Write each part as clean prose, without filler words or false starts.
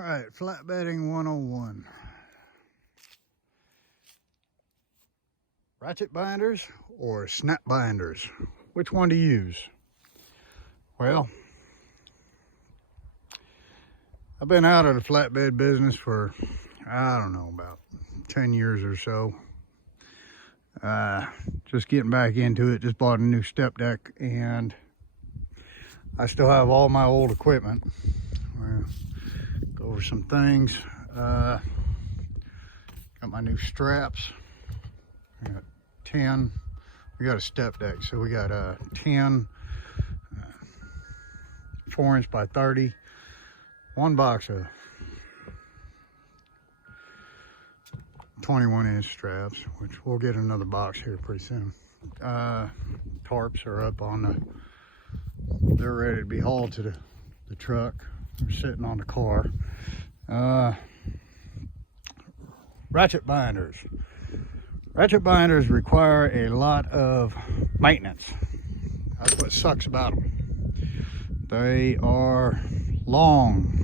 All right, flatbedding 101. Ratchet binders or snap binders? Which one to use? Well, I've been out of the flatbed business for, I don't know, about 10 years or so. Just getting back into it. Just bought a new step deck, and I still have all my old equipment. We'll go over some things. Got my new straps. We got 10. We got a step deck, so we got 10 4" by 30. One box of 21" straps, which we'll get another box here pretty soon. Tarps are up on the, they're ready to be hauled to the truck. They're sitting on the car. Ratchet binders. Ratchet binders require a lot of maintenance. That's what sucks about them. They are long.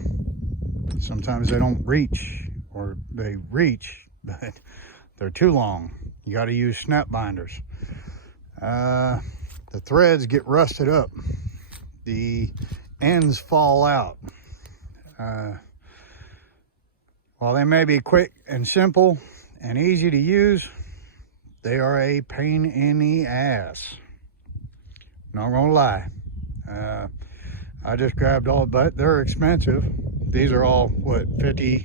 Sometimes they don't reach, or they reach, but they're too long. You got to use snap binders. The threads get rusted up. The ends fall out. While they may be quick and simple and easy to use, they are a pain in the ass. Not gonna lie. I just grabbed all, but they're expensive. These are all, what, $50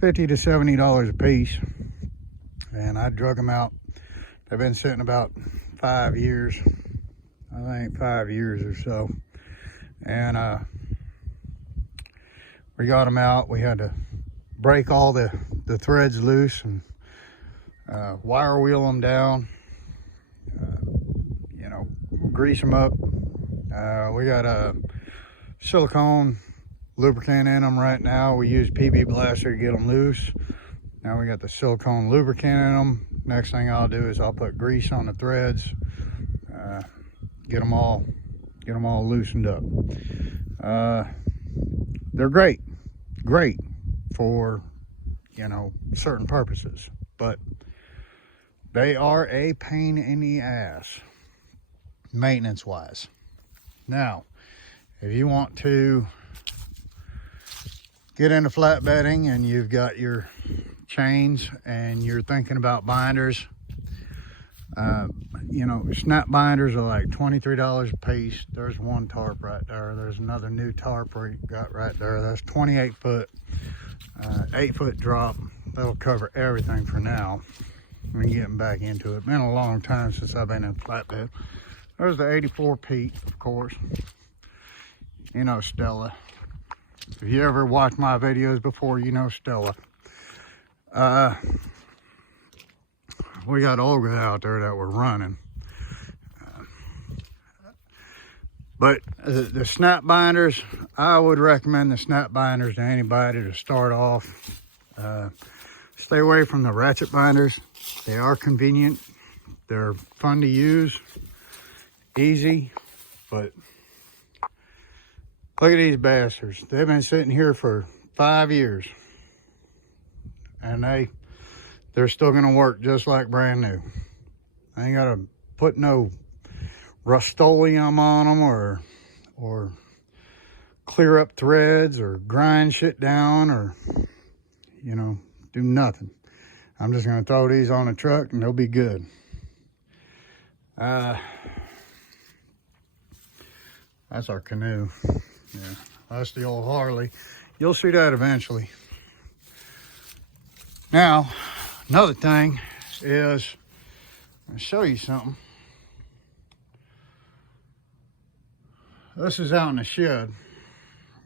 to $70 a piece. And I drug them out. They've been sitting about 5 years. I think 5 years or so. And we got them out. We had to break all the threads loose and wire wheel them down. You know, grease them up. We got a silicone lubricant in them right now. We use PB Blaster to get them loose. Now we got the silicone lubricant in them. Next thing I'll do is I'll put grease on the threads, get them all loosened up. They're great for, you know, certain purposes, but they are a pain in the ass maintenance wise. Now, if you want to get into flatbedding and you've got your chains and you're thinking about binders, you know, snap binders are like $23 a piece. There's one tarp right there. There's another new tarp we got right there. That's 28 foot, 8 foot drop. That'll cover everything for now. We're getting back into it. Been a long time since I've been in flatbed. There's the 84 Pete, of course. You know Stella. If you ever watched my videos before, you know Stella. We got Olga out there that we're running. But the snap binders, I would recommend the snap binders to anybody to start off. Stay away from the ratchet binders. They are convenient. They're fun to use. Easy. But look at these bastards. They've been sitting here for 5 years. And they're still gonna work just like brand new. I ain't gotta put no Rust-Oleum on them or clear up threads or grind shit down or, you know, do nothing. I'm just gonna throw these on the truck and they'll be good. That's our canoe. Yeah, that's the old Harley. You'll see that eventually. Now, another thing is, I'll show you something. This is out in the shed.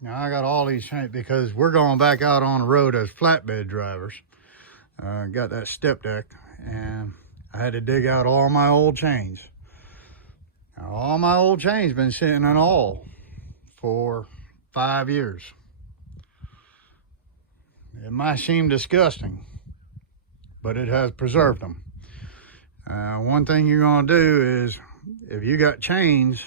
Now I got all these chains because we're going back out on the road as flatbed drivers. Got that step deck and I had to dig out all my old chains. Now, all my old chains been sitting in all for 5 years. It might seem disgusting, but it has preserved them. One thing you're gonna do is, if you got chains,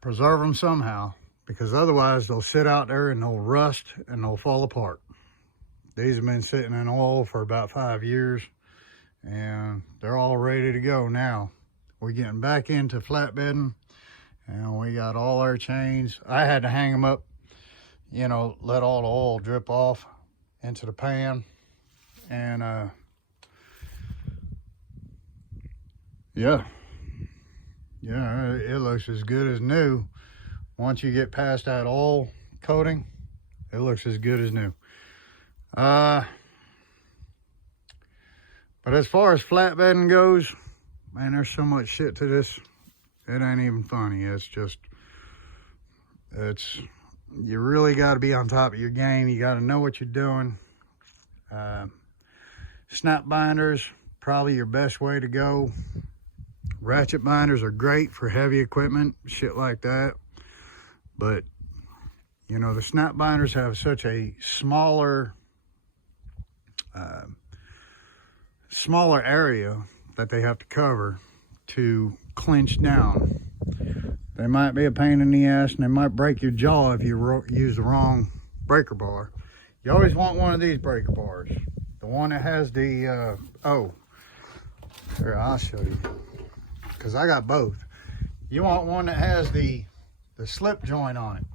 preserve them somehow. because otherwise they'll sit out there and they'll rust and they'll fall apart. These have been sitting in oil for about 5 years and they're all ready to go now. We're getting back into flatbedding and we got all our chains. I had to hang them up, you know, let all the oil drip off into the pan. And yeah, it looks as good as new. Once you get past that oil coating, it looks as good as new. But as far as flatbedding goes, man, there's so much shit to this. It ain't even funny. It's just, you really got to be on top of your game. You got to know what you're doing. Snap binders, probably your best way to go. Ratchet binders are great for heavy equipment, shit like that. But, you know, the snap binders have such a smaller area that they have to cover to clinch down. They might be a pain in the ass and they might break your jaw if you use the wrong breaker bar. You always want one of these breaker bars. The one that has the, here, I'll show you. Because I got both. You want one that has the slip joint on it.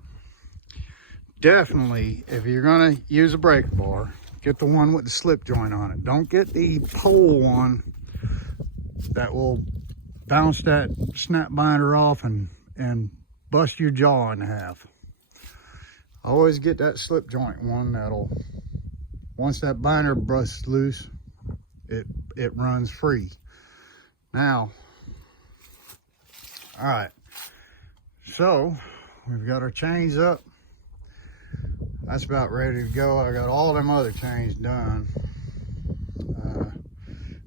Definitely, if you're gonna use a breaker bar, get the one with the slip joint on it. Don't get the pole one that will bounce that snap binder off and bust your jaw in half. Always get that slip joint one that'll, once that binder busts loose, it runs free. Now, all right, so we've got our chains up. That's about ready to go. I got all them other chains done.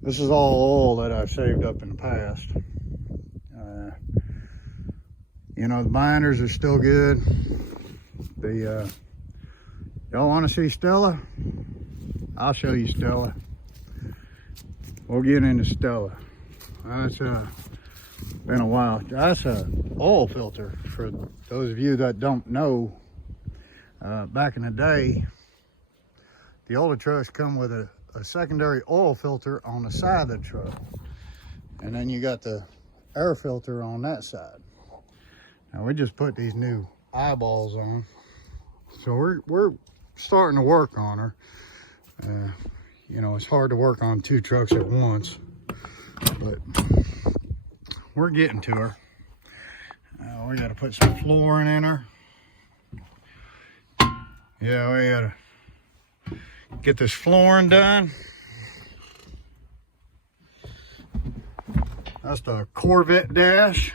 This is all oil that I've saved up in the past. You know, the binders are still good. Y'all want to see Stella? I'll show you Stella. We'll get into Stella. That's been a while. That's a oil filter. For those of you that don't know, back in the day, the older trucks come with a secondary oil filter on the side of the truck, and then you got the air filter on that side. Now we just put these new eyeballs on, so we're starting to work on her. You know, it's hard to work on 2 trucks at once, but we're getting to her. We got to put some flooring in her. Yeah, we got to get this flooring done. That's the Corvette dash.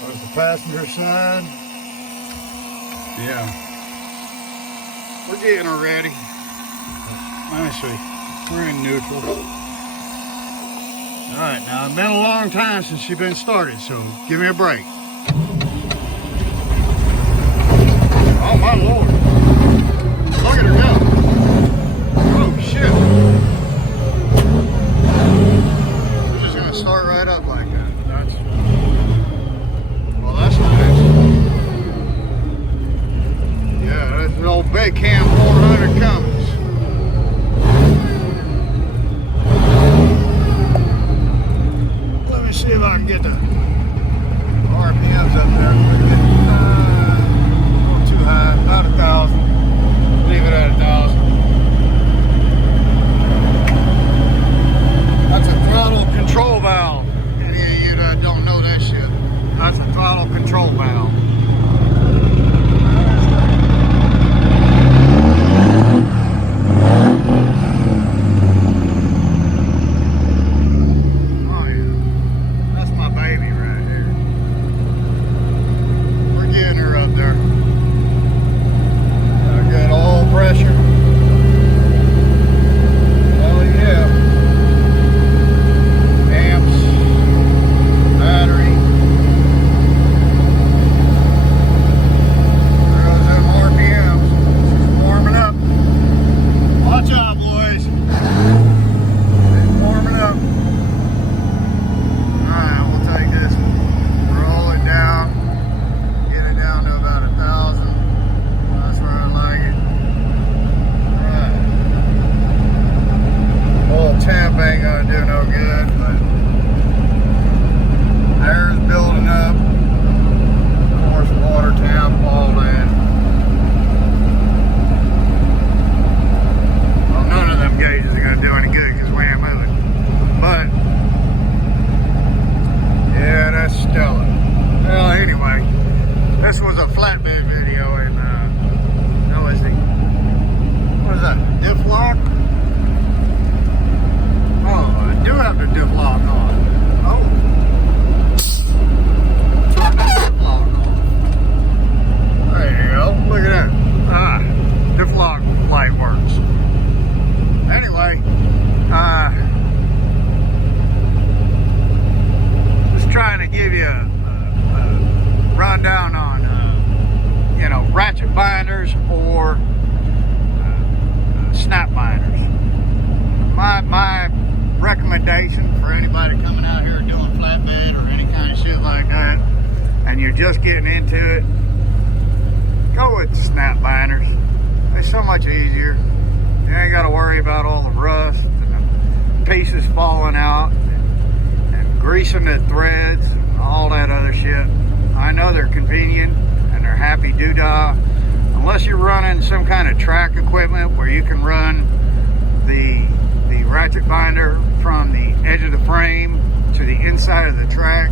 There's the passenger side. Yeah. We're getting her ready. Let me see. We're in neutral. Alright, now it's been a long time since she's been started, so give me a break. Oh my lord. Look at her go. Oh shit. We're just gonna start right up like that. Well, that's nice. Yeah, that's an old big cam 400 Cummins. Let me see if I can get the RPMs up there. A little too high, about 1,000. Leave it at 1,000. That's a throttle control valve. Any of you that don't know that shit, that's a throttle control valve. Amps, give you a rundown on, you know, ratchet binders or snap binders. My recommendation for anybody coming out here doing flatbed or any kind of shit like that, and you're just getting into it, go with the snap binders. They're so much easier. You ain't got to worry about all the rust and the pieces falling out and greasing the threads and all that other shit. I know they're convenient and they're happy doodah. Unless you're running some kind of track equipment where you can run the ratchet binder from the edge of the frame to the inside of the track,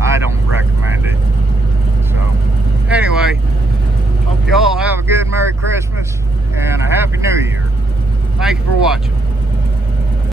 I don't recommend it. So anyway, hope you all have a good Merry Christmas and a Happy New Year. Thank you for watching.